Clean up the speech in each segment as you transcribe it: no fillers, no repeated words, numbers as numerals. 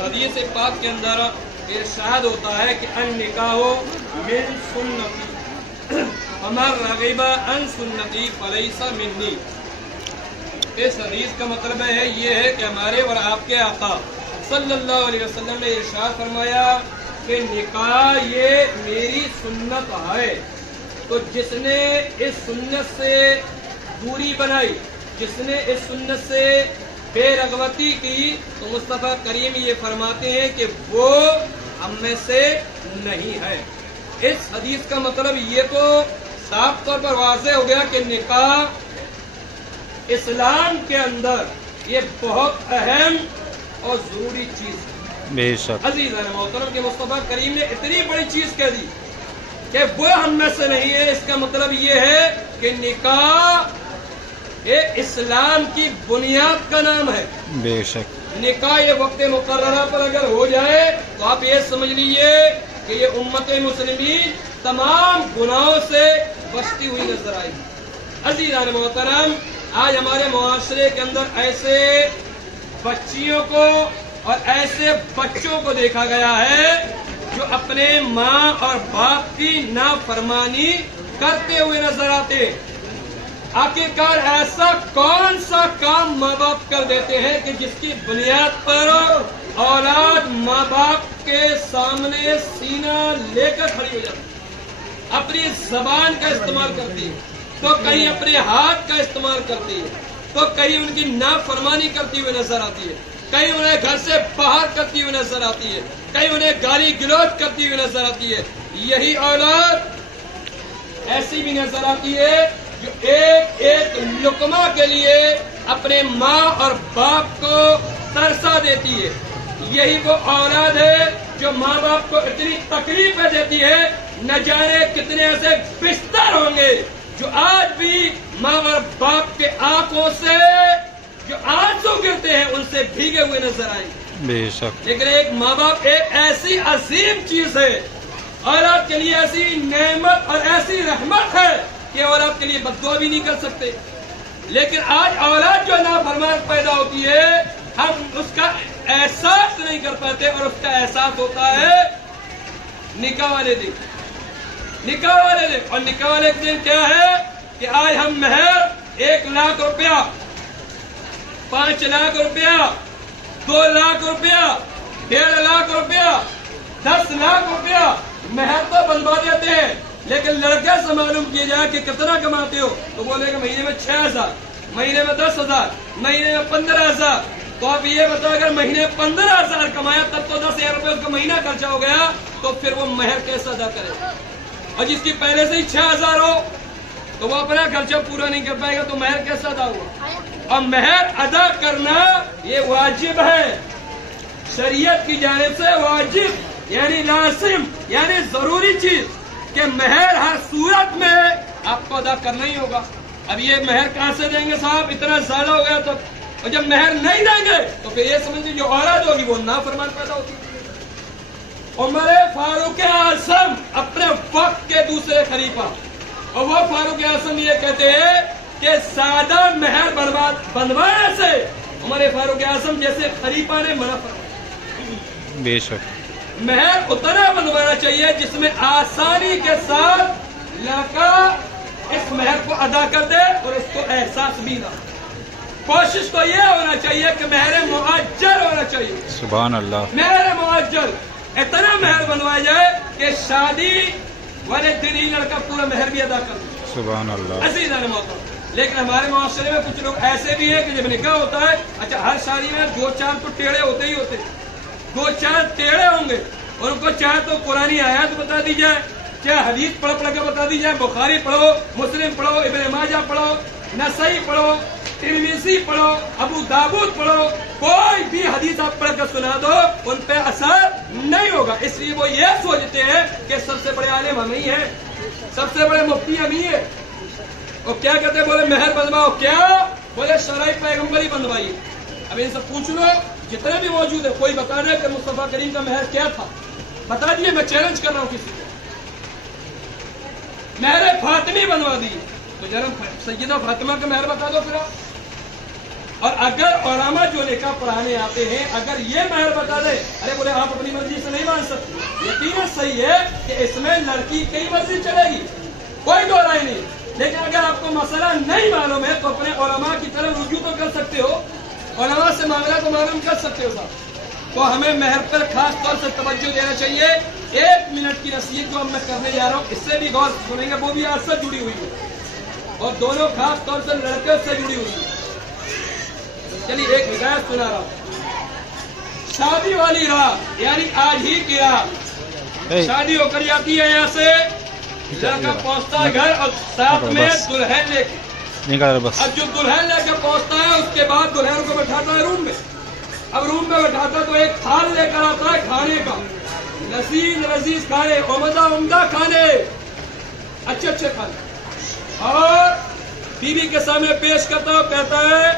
حدیث پاک کے اندر ارشاد ہوتا ہے کہ ان نکاح من سنتی فمن رغب عن سنتی فلیس منی۔ اس حدیث کا مطلب یہ ہے کہ ہمارے اور آپ کے آقا صلی اللہ علیہ وسلم نے ارشاد فرمایا کہ نکاح یہ میری سنت ہے، تو جس نے اس سنت سے دوری بنائی، جس نے اس سنت سے بے رغبتی کی، تو مصطفیٰ کریم یہ فرماتے ہیں کہ وہ ہم میں سے نہیں ہے۔ اس حدیث کا مطلب یہ تو صاف طور پر واضح ہو گیا کہ نکاح اسلام کے اندر یہ بہت اہم اور ضروری چیز ہے۔ بے شک عزیزان محترم کہ مصطفیٰ کریم نے اتنی بڑی چیز کہہ دی کہ وہ ہم میں سے نہیں ہے، اس کا مطلب یہ ہے کہ نکاح یہ اسلام کی بنیاد کا نام ہے۔ بے شک نکاح یہ وقت مقررہ پر اگر ہو جائے تو آپ یہ سمجھ لیجئے کہ یہ امت مسلمین تمام گناہوں سے بچتی ہوئی نظر آئے گی۔ عزیزان محترم، آج ہمارے معاشرے کے اندر ایسے بچیوں کو اور ایسے بچوں کو دیکھا گیا ہے جو اپنے ماں اور باپ کی نافرمانی کرتے ہوئے نظر آتے۔ آخرکار ایسا کون سا کام ماں باپ کر دیتے ہیں کہ جس کی بنیاد پر اولاد ماں باپ کے سامنے سینہ لے کر کھڑی ہو جاتی ہے، اپنی زبان کا استعمال کرتی ہے، تو کہیں اپنے ہاتھ کا استعمال کرتی ہے، تو کہیں ان کی نافرمانی کرتی ہوئی نظر آتی ہے، کہیں انہیں گھر سے باہر کرتی ہوئی نظر آتی ہے، کہیں انہیں گالی گلوچ کرتی ہوئی نظر آتی ہے۔ یہی اولاد ایسی بھی نظر آتی ہے جو ایک ایک لقمہ کے لیے اپنے ماں اور باپ کو ترسا دیتی ہے۔ یہی وہ اولاد ہے جو ماں باپ کو اتنی تکلیفیں دیتی ہے، نہ جانے کتنے ایسے بستر ہوں گے جو آج بھی ماں اور باپ کے آنکھوں سے جو آنسو گرتے ہیں ان سے بھیگے ہوئے نظر آئیں گے۔ بے شک لیکن ایک ماں باپ ایک ایسی عظیم چیز ہے، اولاد کے لیے ایسی نعمت اور ایسی رحمت ہے کہ اولاد کے لیے بد دعا بھی نہیں کر سکتے۔ لیکن آج اولاد جو نافرمان پیدا ہوتی ہے، ہم اس کا احساس نہیں کر پاتے، اور اس کا احساس ہوتا ہے نکاح والے دن۔ نکاح والے دن، اور نکاح والے دن کیا ہے کہ آج ہم مہر 1 لاکھ روپیہ، 5 لاکھ روپیہ، 2 لاکھ روپیہ، 1.5 لاکھ روپیہ، 10 لاکھ روپیہ مہر تو بنوا دیتے ہیں، لیکن لڑکے سے معلوم کیے جائے کہ کتنا کماتے ہو تو بولے کہ مہینے میں 6,000، مہینے میں 10,000، مہینے میں 15,000۔ تو آپ یہ بتاؤ اگر مہینے 15,000 کمایا تب تو 10,000 روپے اس کا مہینہ خرچہ ہو گیا، تو پھر وہ مہر کیسے ادا کرے؟ اور جس کی پہلے سے ہی 6,000 ہو تو وہ اپنا خرچہ پورا نہیں کر پائے گا، تو مہر کیسے ادا ہوا؟ اور مہر ادا کرنا یہ واجب ہے، شریعت کی جانب سے واجب یعنی لازم یعنی ضروری چیز کہ مہر ہر صورت میں آپ کو ادا کرنا ہی ہوگا۔ اب یہ مہر کہاں سے دیں گے صاحب؟ اتنا زیادہ ہو گیا تو، اور جب مہر نہیں دیں گے تو پھر یہ سمجھیں جو اولاد ہوگی وہ نافرمان پیدا ہوتی ہے۔ عمر فاروق اعظم اپنے وقت کے دوسرے خلیفہ، اور وہ فاروق اعظم یہ کہتے ہیں کہ سادہ مہر بنوانے سے عمر فاروق اعظم جیسے خلیفہ نے منع فرمایا۔ بے شک مہر اتنا بنوانا چاہیے جس میں آسانی کے ساتھ لڑکا اس مہر کو ادا کر دے اور اس کو احساس بھی نہ۔ کوشش تو یہ ہونا چاہیے کہ مہر مؤجل ہونا چاہیے۔ سبحان اللہ۔ مہر مؤجل اتنا مہر بنوایا جائے کہ شادی والے دن ہی لڑکا پورا مہر بھی ادا کر دے۔ سبحان اللہ۔ عزیزان محترم، لیکن ہمارے معاشرے میں کچھ لوگ ایسے بھی ہیں کہ جب نکاح ہوتا ہے، اچھا ہر شادی میں 2-4 تو ٹیڑے ہوتے ہی ہوتے، 2-4 ٹیڑے ہوں گے، اور ان کو چاہے تو قرآنی آیات بتا دی جائے، چاہے حدیث پڑھ کے بتا دی جائے، بخاری پڑھو، مسلم پڑھو، ابن ماجہ پڑھو، نسائی پڑھو، ترمذی پڑھو، ابو داؤد پڑھو، کوئی بھی حدیث آپ پڑھ کر سنا دو ان پہ اثر نہیں ہوگا۔ اس لیے وہ یہ سوچتے ہیں کہ سب سے بڑے عالم ہم ہی ہیں، سب سے بڑے مفتی ہم ہی ہیں۔ اور کیا کہتے ہیں؟ بولے مہر بنواؤ، کیا بولے شرعی پیغمبری بنوائی۔ اب ان سے پوچھ لو جتنے بھی موجود ہیں، کوئی بتا رہے کہ مصطفیٰ کریم کا مہر کیا تھا؟ بتا دیے، میں چیلنج کر رہا ہوں کسی کو۔ مہر فاطمی بنوا دی تو جناب سیدہ فاطمہ کا مہر بتا دو پھر آپ۔ اور اگر علماء جو نکاح پڑھانے آتے ہیں اگر یہ مہر بتا دے ارے بولے آپ اپنی مرضی سے نہیں مان سکتے، یقیناً صحیح ہے کہ اس میں لڑکی کی مرضی چلے گی، کوئی دو رائے نہیں، لیکن اگر آپ کو مسئلہ نہیں معلوم ہے تو اپنے علماء کی طرف رجوع تو کر سکتے ہو، علماء سے معاملہ کو معلوم کر سکتے ہو صاحب۔ تو ہمیں مہر پر خاص طور سے توجہ دینا چاہیے۔ 1 منٹ کی نصیحت جو میں کرنے جا رہا ہوں اس سے بھی غور سنیں گے، وہ بھی آج سے جڑی ہوئی ہے اور دونوں خاص طور سے لڑکے سے جڑی ہوئی ہے۔ چلیے ایک ہدایت سنا رہا ہوں۔ شادی والی رات یعنی آج ہی کی رات شادی ہو کر جاتی ہے، یہاں سے لڑکا پہنچتا ہے گھر اور ساتھ میں دلہن لے کے، اب جو دلہن لے کے پہنچتا ہے اس کے بعد دلہن کو بٹھاتا ہے روم میں، اب روم میں بٹھاتا تو ایک تھال لے کر آتا ہے کھانے کا، لذیذ لذیذ کھانے، عمدہ عمدہ کھانے، اچھے اچھے کھانے، اور بیوی کے سامنے پیش کرتا ہو، کہتا ہے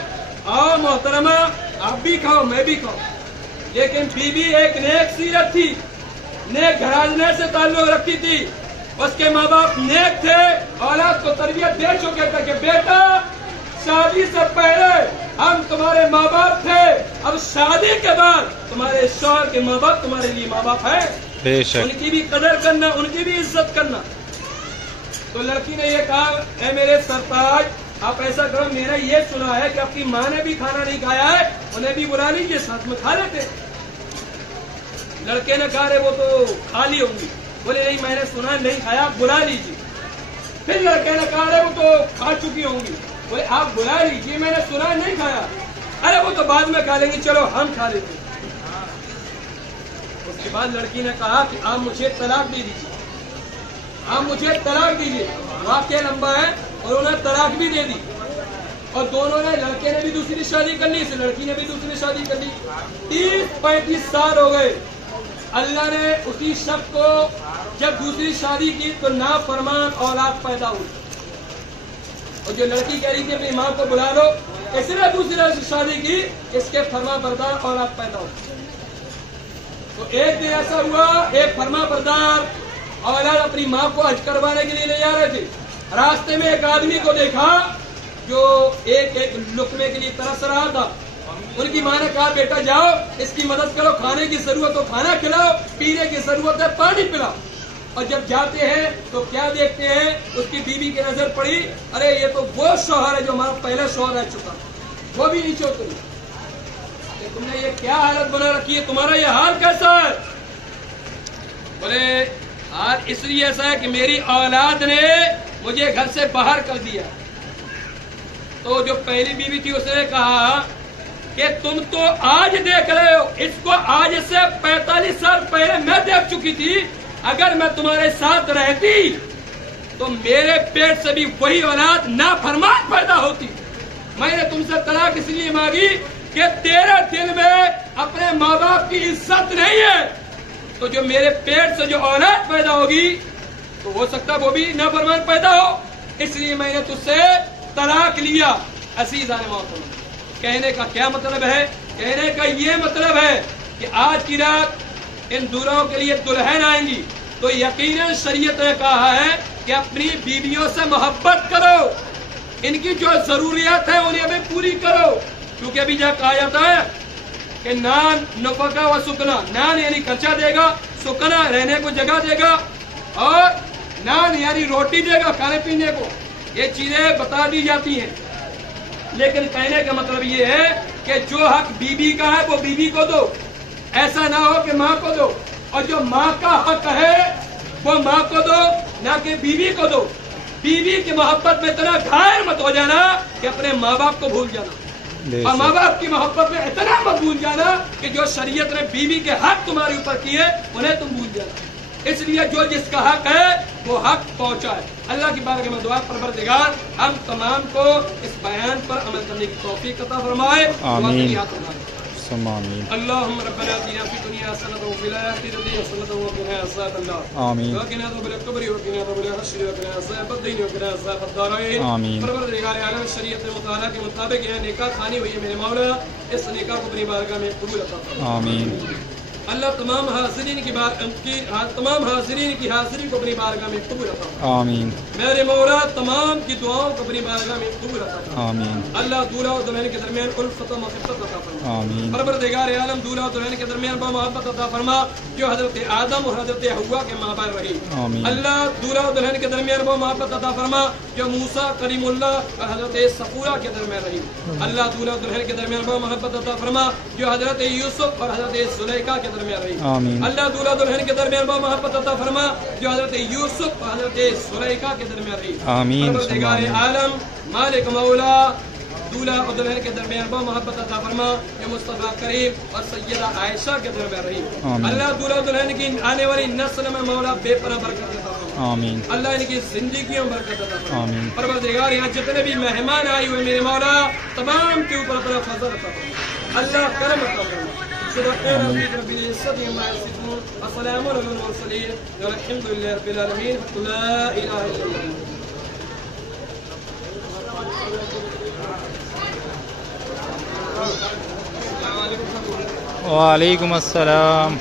آؤ محترمہ آپ بھی کھاؤ میں بھی کھاؤ۔ لیکن بیوی ایک نیک سیرت تھی، نیک گھرانے سے تعلق رکھتی تھی، اس کے ماں باپ نیک تھے، اولاد کو تربیت دے چکے تھے کہ بیٹا شادی سے پہلے ہم تمہارے ماں باپ تھے، اب شادی کے بعد تمہارے شوہر کے ماں باپ تمہارے لیے ماں باپ ہیں، ان کی بھی قدر کرنا، ان کی بھی عزت کرنا۔ تو لڑکی نے یہ کہا اے میرے سرتاج آپ ایسا کرو، میرا یہ سنا ہے کہ آپ کی ماں نے بھی کھانا نہیں کھایا ہے، انہیں بھی بلا لیجیے ساتھ میں کھا لیتے۔ لڑکے نے کہا رے وہ تو کھا لی ہوں گی، بولے نہیں میں نے سنا نہیں کھایا، آپ بلا لیجیے۔ پھر لڑکے نے کہا رے وہ تو کھا چکی ہوں گی، بولے آپ بلا لیجیے میں نے سنا نہیں کھایا، ارے وہ تو بعد میں کھا لیں گی چلو ہم کھا لیتے۔ اس کے بعد لڑکی نے کہا کہ آپ مجھے طلاق دے دیجیے، آپ مجھے طلاق دیجیے، واقعہ لمبا ہے، اور انہیں طلاق بھی دے دی، اور دونوں نے لڑکے نے بھی دوسری شادی کر لی، لڑکی نے بھی دوسری شادی کر لی۔ 30-35 سال ہو گئے، اللہ نے اسی شخص کو جب دوسری شادی کی تو نافرمان اولاد پیدا ہوئی، اور جو لڑکی کہہ رہی تھی اپنی ماں کو بلا لو، اس نے دوسری شادی کی، اس کے فرما بردار اولاد پیدا ہوئی۔ تو ایک دن ایسا ہوا ایک فرما بردار اولاد اپنی ماں کو حج کروانے کے لیے لے جا رہے تھے، راستے میں ایک آدمی کو دیکھا جو ایک لقمے کے لیے ترس رہا تھا، ان کی ماں نے کہا بیٹا جاؤ اس کی مدد کرو، کھانے کی ضرورت ہو کھانا کھلاؤ، پینے کی ضرورت ہے پانی پلاؤ۔ اور جب جاتے ہیں تو کیا دیکھتے ہیں، اس کی بیوی کی نظر پڑی، ارے یہ تو وہ شوہر ہے جو ہمارا پہلا شوہر رہ چکا، وہ بھی نیچے اتری، تم نے یہ کیا حالت بنا رکھی ہے، تمہارا یہ حال کیسا ہے؟ بولے حال اس لیے ایسا ہے کہ میری اولاد نے مجھے گھر سے باہر کر دیا۔ تو جو پہلی بیوی تھی اس نے کہا کہ تم تو آج دیکھ رہے ہو، اس کو آج سے 45 سال پہلے میں دیکھ چکی تھی، اگر میں تمہارے ساتھ رہتی تو میرے پیٹ سے بھی وہی اولاد نافرمان پیدا ہوتی۔ میں نے تم سے طلاق اس لیے مانگی کہ تیرے دل میں اپنے ماں باپ کی عزت نہیں ہے، تو جو میرے پیٹ سے جو اولاد پیدا ہوگی تو ہو سکتا وہ بھی نافرمان پیدا ہو، اس لیے میں نے تجھ سے طلاق لیا۔ عزیزان محترم، کہنے کا کیا مطلب ہے؟ کہنے کا یہ مطلب ہے کہ آج کی رات ان دلہوں کے لیے دلہن آئیں گی تو یقیناً شریعت نے کہا ہے کہ اپنی بیویوں سے محبت کرو، ان کی جو ضروریات ہیں انہیں بھی پوری کرو، کیونکہ ابھی جب کہا جاتا ہے کہ نان نفقہ و سکنا، نان یعنی خرچہ دے گا، سکنا رہنے کو جگہ دے گا، اور نان یعنی روٹی دے گا کھانے پینے کو، یہ چیزیں بتا دی جاتی ہیں۔ لیکن کہنے کا مطلب یہ ہے کہ جو حق بیوی کا ہے وہ بیوی کو دو، ایسا نہ ہو کہ ماں کو دو، اور جو ماں کا حق ہے وہ ماں کو دو نہ کہ بیوی کو دو۔ بیوی کی محبت میں اتنا گھائر مت ہو جانا کہ اپنے ماں باپ کو بھول جانا، اور ماں باپ کی محبت میں اتنا مت بھول جانا کہ جو شریعت نے بیوی کے حق تمہارے اوپر کیے انہیں تم بھول جانا۔ اس لیے جو جس کا حق ہے وہ حق پہنچائے۔ اللہ کی بارگاہ میں دعا پروردگار ہم تمام کو اس بیان پر عمل کرنے کی توفیق عطا فرمائے۔ آمین آمین۔ اللہم ربنا آتنا فی الدنیا حسنۃ وفی الآخرۃ حسنۃ وقنا عذاب النار۔ آمین۔ وقنا عذاب القبر وقنا عذاب الحشر وقنا عذاب الدین وقنا عذاب الدارین۔ آمین۔ پروردگار عالم شریعت مطالعہ کے مطابق یہ نکاح کھانی ہوئی ہے میرے مولا، اس نکاح کو اپنی بارگاہ میں قبول عطا فرما۔ آمین۔ اللہ تمام حاضرین کی حاضری کو اپنی بارگاہ میں قبول عطا فرما۔ آمین میرے مولا تمام کی دعاؤں کو اپنی بارگاہ میں قبول عطا فرما۔ آمین اللہ دولہا و دلہن کے درمیان الفت و محبت عطا فرما۔ آمین پروردگار عالم دولہا و دلہن کے درمیان با محبت عطا فرما جو حضرت آدم اور حضرت حوا کے مابین رہی۔ آمین اللہ دولہا و دلہن کے درمیان با محبت عطا فرما جو موسیٰ کریم اللہ اور حضرت صفورہ کے درمیان رہی۔ اللہ دولہا و دلہن کے درمیان با محبت عطا فرما جو حضرت یوسف اور حضرت زلیخا کے درمیان رہی۔ آمین اللہ دولہا و دلہن کے درمیان با محبت عطا فرما جو حضرت یوسف اور حضرت زلیخا کے درمیان رہی۔ آمین پروردگار عالم مالک مولا دولہا اور دلہن کے درمیان با محبت عطا فرما جو مصطفیٰ کریم اور سیدہ عائشہ کے درمیان رہی۔ آمین اللہ دولہا و دلہن کی آنے والی نسل میں مولا بے پناہ برکت عطا فرما۔ آمین اللہ ان کی زندگیوں میں برکت عطا فرما۔ آمین پروردگار یہاں جتنے بھی مہمان آئے ہوئے میرے مولا تمام کے اوپر اپنا فضل عطا فرما۔ اللہ کرم عطا فرما۔ سبحان ربك رب العزة عما يصفون وسلام على المرسلين والحمد لله رب العالمين لا إله إلا الله۔ وعلیکم السلام۔